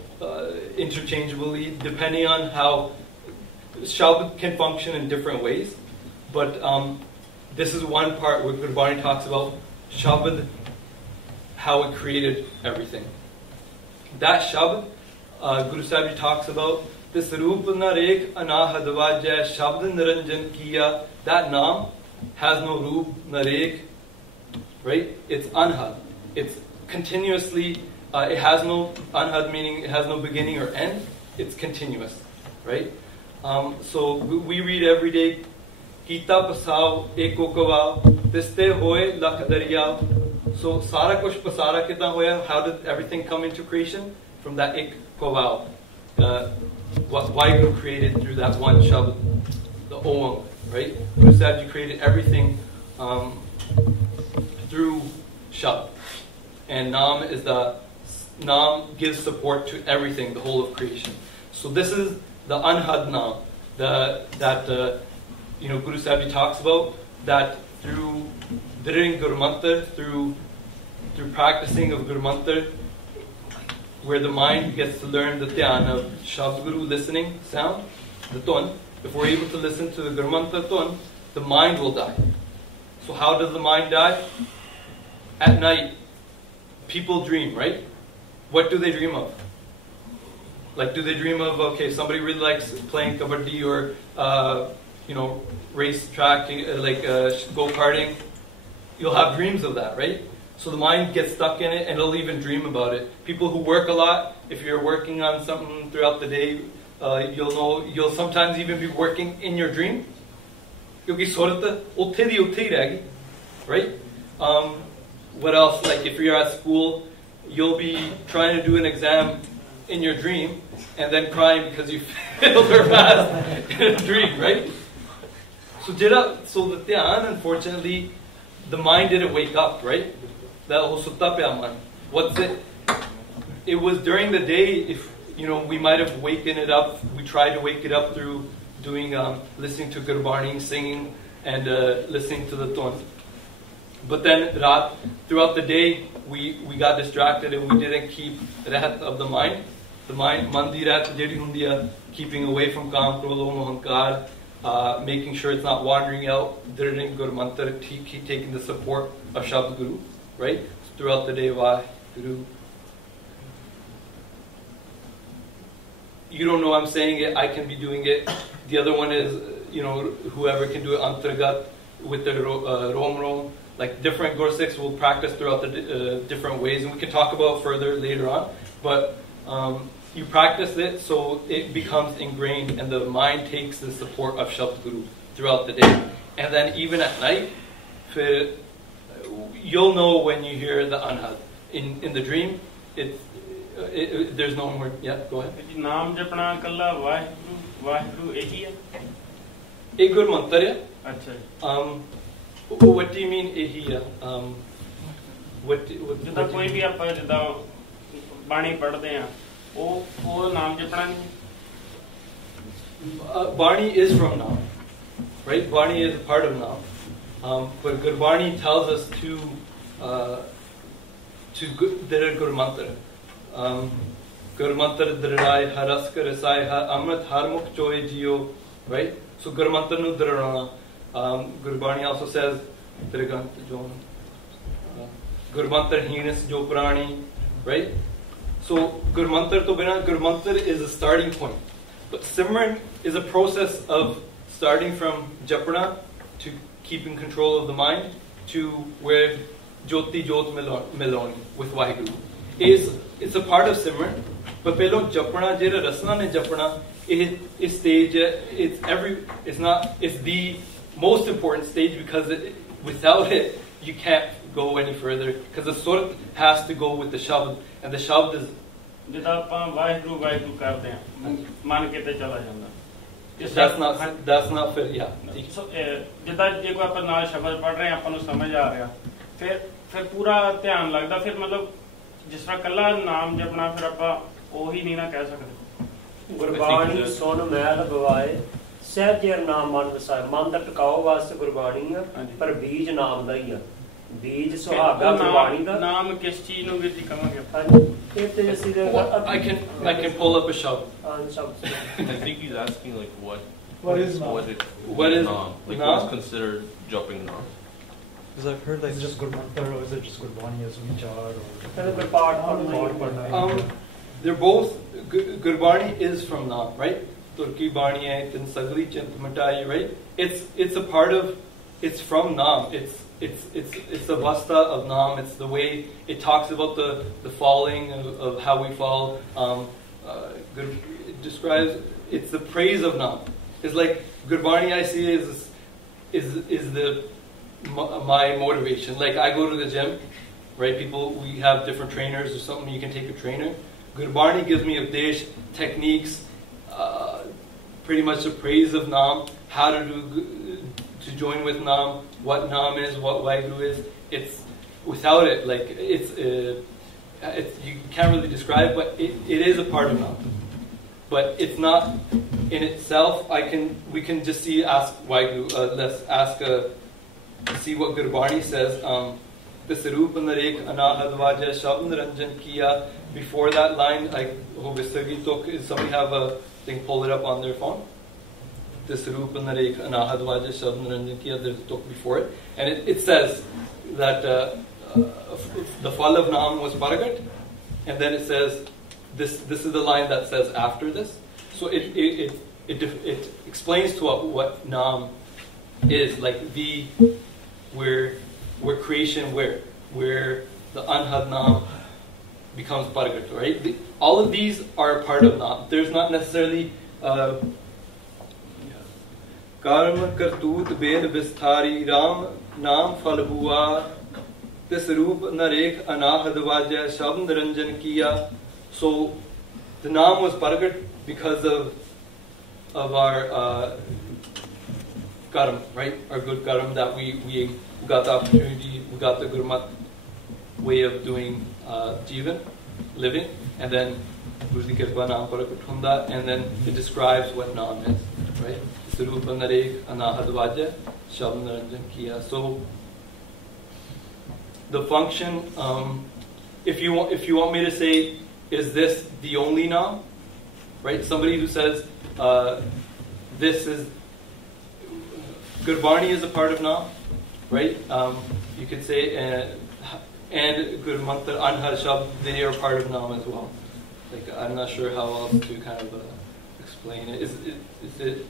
interchangeably, depending on how Shabd can function in different ways, but this is one part where Gurbani talks about Shabd, how it created everything. That Shabd, Guru Sahib Ji talks about this Roop Narek Anahadva Jai Shabd Niranjan Kiya. That Naam has no Roop Narek, right? It's Anhad. It's continuously, it has no Anhad, meaning it has no beginning or end. It's continuous, right? So we read every day, Kita Pasav Eko Kava, Piste Hoye Lakh Darya. So Sara Kush Pasara Kita Hoya, how did everything come into creation? From that Ik Kovao. What Vaheguru created through that one Shabd, the Om, right? Guru Sahib Ji created everything through Shabd. And Naam gives support to everything, the whole of creation. So this is the Anhad Naam, that Guru Sahib Ji talks about, that through doing Guru Mantra, through practicing of Guru Mantra, where the mind gets to learn the dhyan of Shabd Guru, listening, sound, the tun. If we're able to listen to the Guru Mantra tun, the mind will die. So how does the mind die? At night, people dream, right? what do they dream of? Like, do they dream of, okay, somebody really likes playing kabaddi or, race track, go-karting? You'll have dreams of that, right? So the mind gets stuck in it and it'll even dream about it. People who work a lot, if you're working on something throughout the day, you'll sometimes even be working in your dream. Right? What else? Like if you're at school, you'll be trying to do an exam in your dream and then crying because you failed or passed in a dream, right? So the dhyan, unfortunately, the mind didn't wake up, right? What's it? It was during the day, if we might have waken it up. We tried to wake it up through doing listening to Gurbani, singing, and listening to the ton. But then throughout the day, we got distracted and we didn't keep rehat of the mind. The mind, mandi rehat jehdi hundi hai, keeping away from kaam, krodh, mohankar, making sure it's not wandering out, dirning Gur Mantar, keep taking the support of Shabd Guru, right? Throughout the day, Vah Guru. You don't know I'm saying it, I can be doing it. The other one is, whoever can do it antargat with the rom. Like different Gursikhs will practice throughout the different ways, and we can talk about further later on. But you practice it so it becomes ingrained, and the mind takes the support of Shabd Guru throughout the day. And then even at night, you'll know when you hear the anhad. In the dream, there's no more. Yeah, go ahead. Naam japna kalla Vaheguru ehi hai? Ek Gur Mantar hai. Acha. What do you mean ehi hai? ਜਿੱਦਾਂ ਕੋਈ ਵੀ ਆਪਾਂ ਜਿੱਦਾਂ ਬਾਣੀ ਪੜ੍ਹਦੇ ਆ ਉਹ ਨਾਮ ਜਪਣਾ ਨਹੀਂ? Bani is from Naam, right? Bani is a part of Naam, but Gurbani tells us to Dir Gur Mantar. Gur Mantar Dirai Haras Karisai Amrit Harmukh Choy Jio, right? So Gur Mantar nu Dirana. Gurbani also says Dirgant Jon. Gur Mantar Heenis Jo Prani, right? So Gur Mantar to Bina, Gur Mantar is a starting point. But Simran is a process of starting from Japana to keeping control of the mind to where Jyoti Jyot Miloni with Vaheguru. It's a part of Simran, but pehlo Japana jehda rasna ne Japana is stage, it's the most important stage because without it you can't go any further, because the surat has to go with the shabd, and the shabd is ਜਿੱਦਾਂ ਆਪਾਂ ਵਾਹਿਗੁਰੂ ਵਾਹਿਗੁਰੂ ਕਰਦੇ ਆ ਮਨ ਕਿਤੇ ਚਲਾ ਜਾਂਦਾ। that's not fair, yeah. ਜਿੱਦਾਂ ਜੇ ਕੋਈ ਆਪਾਂ ਨਾਲ ਸ਼ਬਦ ਪੜ੍ਹ ਰਹੇ ਆ ਆਪਾਂ ਨੂੰ ਸਮਝ ਆ ਰਿਹਾ, ਫਿਰ ਪੂਰਾ ਧਿਆਨ ਲੱਗਦਾ, ਫਿਰ ਮਤਲਬ ਜਿਸ ਤਰ੍ਹਾਂ ਕੱਲਾ ਨਾਮ ਜਪਣਾ ਫਿਰ ਆਪਾਂ ਉਹੀ ਨਹੀਂ ਨਾ ਕਹਿ ਸਕਦੇ। ਗੁਰਬਾਣੀ ਸੁਣ ਮਹਿਲ ਗਵਾਏ ਸਹਿਜੇ ਨਾਮ ਮਨ ਵਸਾਏ। ਮਨ ਦਾ ਟਿਕਾਓ ਵਾਸਤੇ ਗੁਰਬਾਣੀ ਆ, ਪਰ ਬੀਜ ਨਾਮ ਦਾ ਹੀ ਆ। ਬੀਜ ਸੁਹਾਗਾ ਗੁਰਬਾਣੀ ਦਾ। ਨਾਮ ਕਿਸ ਚੀਜ਼ ਨੂੰ ਵੀ ਕਹਾਂਗੇ? I can pull up a shabd. I think he's asking like what is naam? What is naam? Like what is considered jumping naam? Because I've heard like is it just Gur Mantar or is it just Gurbani as Vichar or they're both. Gurbani is from Naam, right? Turki Bani hai tin sagli chint matai, right? It's a part of, it's from Naam. It's the vasta of Naam. It's the way it talks about the falling of how we fall. It describes, it's the praise of Naam. It's like Gurbani I see is my motivation. Like I go to the gym, right? We have different trainers or something. You can take a trainer. Gurbani gives me updesh, techniques, pretty much the praise of Naam, how to join with Naam, what Naam is, what Vaheguru is. It's without it, like you can't really describe, but it is a part of Naam. But it's not in itself. We can just ask Vaheguru. Let's see what Gurbani says. Before that line, somebody have a thing, pull it up on their phone. There's a talk before it, and it says that the fall of Naam was Paragat, and then it says this is the line that says after this. So it explains to us what Naam is, like where creation, where the Anhad Naam becomes Paragat, right? All of these are a part of Naam. There's not necessarily Karma Kartut Bed Bisthari Ram Naam Phal Hua Tisrup Narek Anahad Vajya Shabd Ranjan Kiya. So the Naam was Paragat because of our karma, right? Our good karma that we got the opportunity, we got the gurmat way of doing jivan, living, and then Guruji Kirpa Naam Paragat Hunda, and then it describes what Naam is, right? Sarupa Narek Anahad Vajya Shabd Ranjan Kiya. So the function, if you want me to say, is this the only Naam? Right? Somebody who says this is Gurbani is a part of Naam, right? You could say and Gurmantar Anhar Shabd, they are part of Naam as well. Like, I'm not sure how else to kind of explain it. Is it?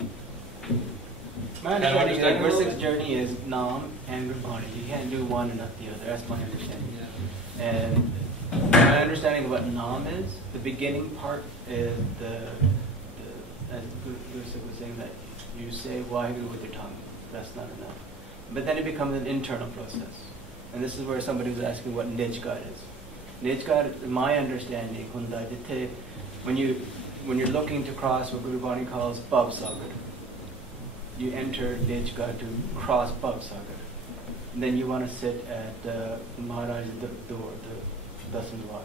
My understanding is that Gursikh's journey is Naam and Gurbani. You can't do one and not the other. That's my understanding. Yeah. And my understanding of what Naam is, the beginning part is as Gursikh was saying, that you say Waheguru with your tongue. That's not enough. But then it becomes an internal process. And this is where somebody was asking what Nijgar is. Nijgar, my understanding, when you're looking to cross what Gurbani calls Bhav Sagar, you enter Nijgar to cross Bhav Sagar. And then you want to sit at the Maharaj's door, the Dasan Dwar.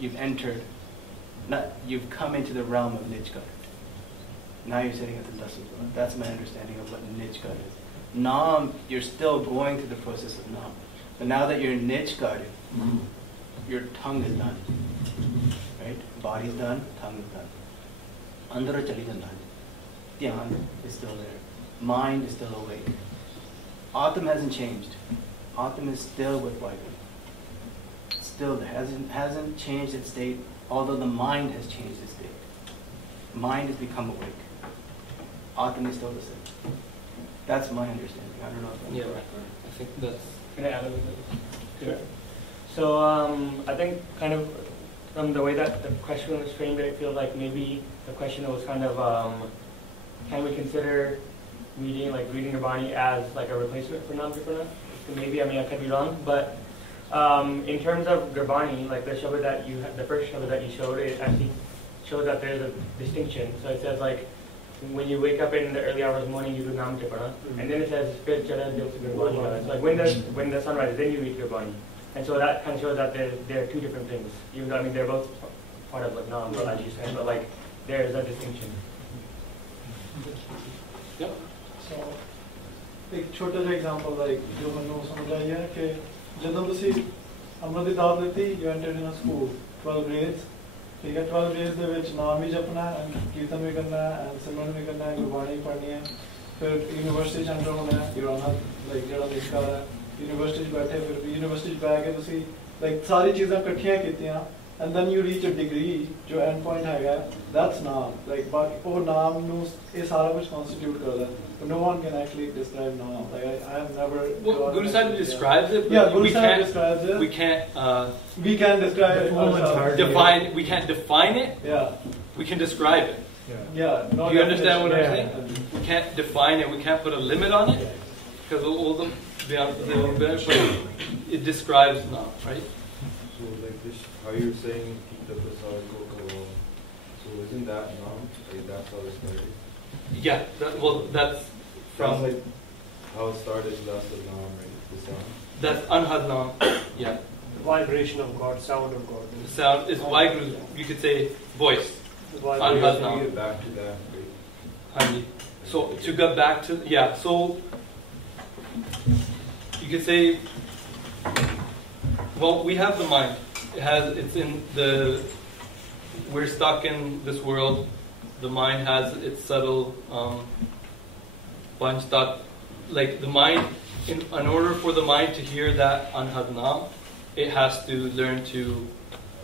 You've entered, you've come into the realm of Nijgar. Now you're sitting at the Dasan Dwar. That's my understanding of what Nijgar is. Naam, you're still going through the process of Naam. But now that you're Nijgar, your tongue is done. Right? Body's done, tongue is done. Andara chali janda. Dhyan is still there. Mind is still awake. Atam hasn't changed. Atam is still with Vaheguru. Still there. Hasn't changed its state, although the mind has changed its state. Mind has become awake. Atam is still the same. That's my understanding. I don't know if that's correct. I think that's... Can I add a little bit? Sure. So I think kind of from the way that the question was framed, it feels like maybe the question was kind of, can we consider reading Gurbani as like a replacement for Nam-Tripurna? Maybe, I mean, I could be wrong, but in terms of Gurbani, like the shabad that the first shabad that you showed, it actually shows that there's a distinction. So it says like, when you wake up in the early hours of the morning, you do Nam-Tripurna, and then it says, Fir Chara Dil Se Gurbani. So like when the sun rises, then you read Gurbani. And so that kind of shows that there are two different things. Even though, I mean, they're both part of like Nam, as you said, but like there's a distinction. Yep. So, एक छोटा सा example like जो मैंने समझ आया है कि जब तुसी अमृत दी दावत लेती, you entered in a school, 12 grades. ठीक है, 12 grades दे विच नाम भी जपना है, कीर्तन भी करना है, and सिमरन भी करना है, गुरबाणी भी पढ़नी है. फिर यूनिवर्सिटी च एंटर होना है, you're on a like जेड़ा निष्कार है. यूनिवर्सिटी च बैठे, फिर यूनिवर्सिटी च बैठ के तुसी like सारी चीज़ां इकट्ठियां कीतियां. And then you reach a degree, जो end point है, that's naam. Like, but वो नाम नू ये सारा कुछ constitute करता है. But no one can actually describe naam. Like, I have never. Well, Guru Sahib describes it. But yeah, Guru Sahib describes it. We can't. We can describe it. Define. We can't define it. Yeah. We can describe it. Yeah. Do you understand what I'm saying? We can't define it. We can't put a limit on it because all the it describes naam, right? So like this, how you're saying keep the prasad go. So isn't that naam? Like that's how it started. Yeah. That's from like how it started. That's the naam, right? The sound. That's Anhad Naam. Yeah. The vibration of God, sound of God. The sound is Vaheguru. You could say voice. Anhad Naam. Get back to that. Right? So to get back to so you could say. Well, we have the mind. It's in the. We're stuck in this world. The mind has its subtle bunch that, like the mind. In order for the mind to hear that Anhad Naam, it has to learn to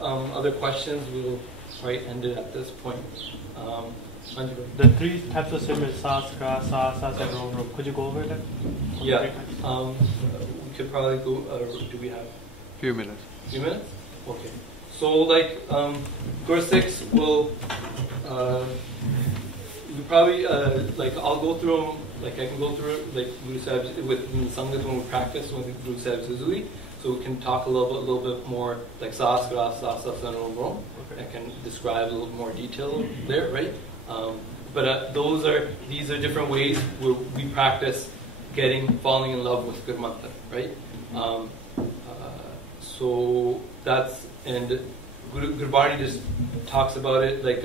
other questions, we'll probably end it at this point. The 3 types of Simran, sa, skra, sa, and rom, rom. Could you go over that? Yeah. We could probably go. Do we have? Few minutes. Few minutes? Okay. So like Gur 6 will. We probably like I'll go through them. Like I can go through like Guru Sahib's with Sangat when we practice with Guru Sahib's Zuzui. So we can talk a little bit more like sa, skra, sa, and rom, rom. I can describe a little more detail there, right? But these are different ways where we practice falling in love with Gur Mantra, right? So that's, and Gurbani just talks about it like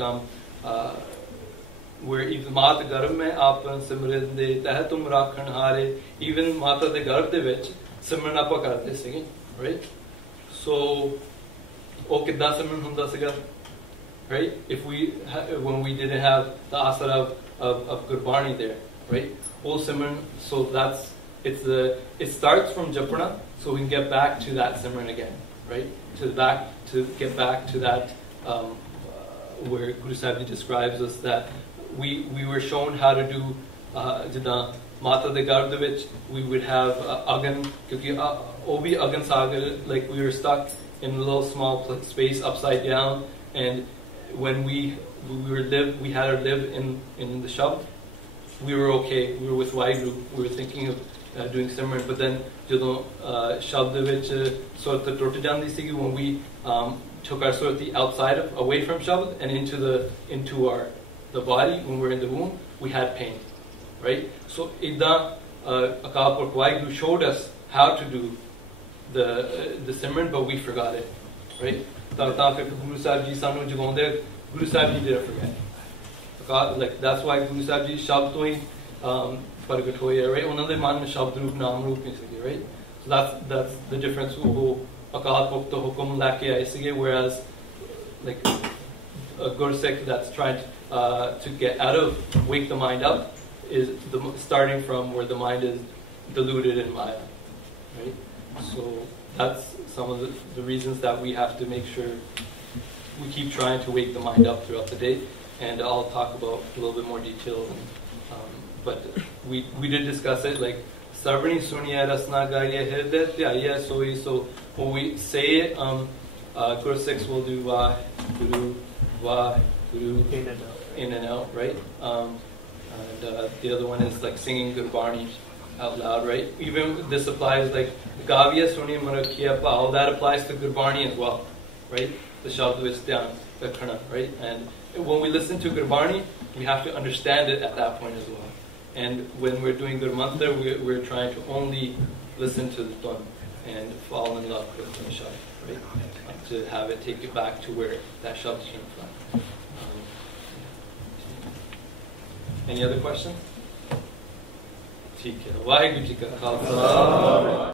where even Mata Garb mein apan simran de teh tum rakhan hare, even Mata de Garb de vich simran apa karte sige, right? So o kidda simran hunda siga, right? If when we didn't have the asar of Gurbani there, right? O simran, so it starts from Japana, so we can get back to that simran again, right? To get back to that where Guru Sahib describes us that we were shown how to do jida Mata de Garb de vich we would have agan, kyunki obi agan sagar, like we were stuck in a little small space upside down, and when we had to live in the Shabd, we were okay. We were with Waheguru. We were thinking of doing Simran, but then ਜਦੋਂ Shabd ਵਿੱਚ ਸੁਰਤ ਟੁੱਟ ਜਾਂਦੀ ਸੀਗੀ, when we took our surati outside away from Shabd and into the body, when we're in the womb, we had pain, right? So idda Akal Purkh Waheguru showed us how to do the Simran, but we forgot it, right? ਤਾਂ ਫਿਰ Guru Sahib ji ਸਾਨੂੰ ਜਗਾਉਂਦੇ, Guru Sahib ji didn't forget. Like that's why Guru Sahib ji Shabd ਤੋਂ ਹੀ ਪ੍ਰਗਟ ਹੋਏ, right? ਉਹਨਾਂ ਦੇ ਮਨ ਸ਼ਬਦ ਰੂਪ ਨਾਮ ਰੂਪ ਨਹੀਂ ਸੀਗੇ, right? So that's the difference. ਉਹ ਅਕਾਲ ਪੁਰਖ ਤੋਂ ਹੁਕਮ ਲੈ ਕੇ ਆਏ ਸੀਗੇ, whereas like a Gursikh that's trying to get out of, wake the mind up, is starting from where the mind is deluded in Maya, right? So that's some of the reasons that we have to make sure we keep trying to wake the mind up throughout the day, and I'll talk about a little bit more detail. But we did discuss it, like Sarvani Sunya Rasna Gaya Hirdet Yaya Soi. So when we say it, Guru 6 will do Guru, Guru, in and out, right? And the other one is like singing Gurbani out loud, right? Even this applies like Gavya Suni Marakia Pao, that applies to Gurbani as well, right? The Shabd Visdyan, the Khana, right? And when we listen to Gurbani, we have to understand it at that point as well. And when we're doing Gur Mantra, we're trying to only listen to the Tun and fall in love with the Shabd, right? To have it take you back to where that Shabd came from. Any other questions? ठीक है, वाहिगुरु जी का खालसा।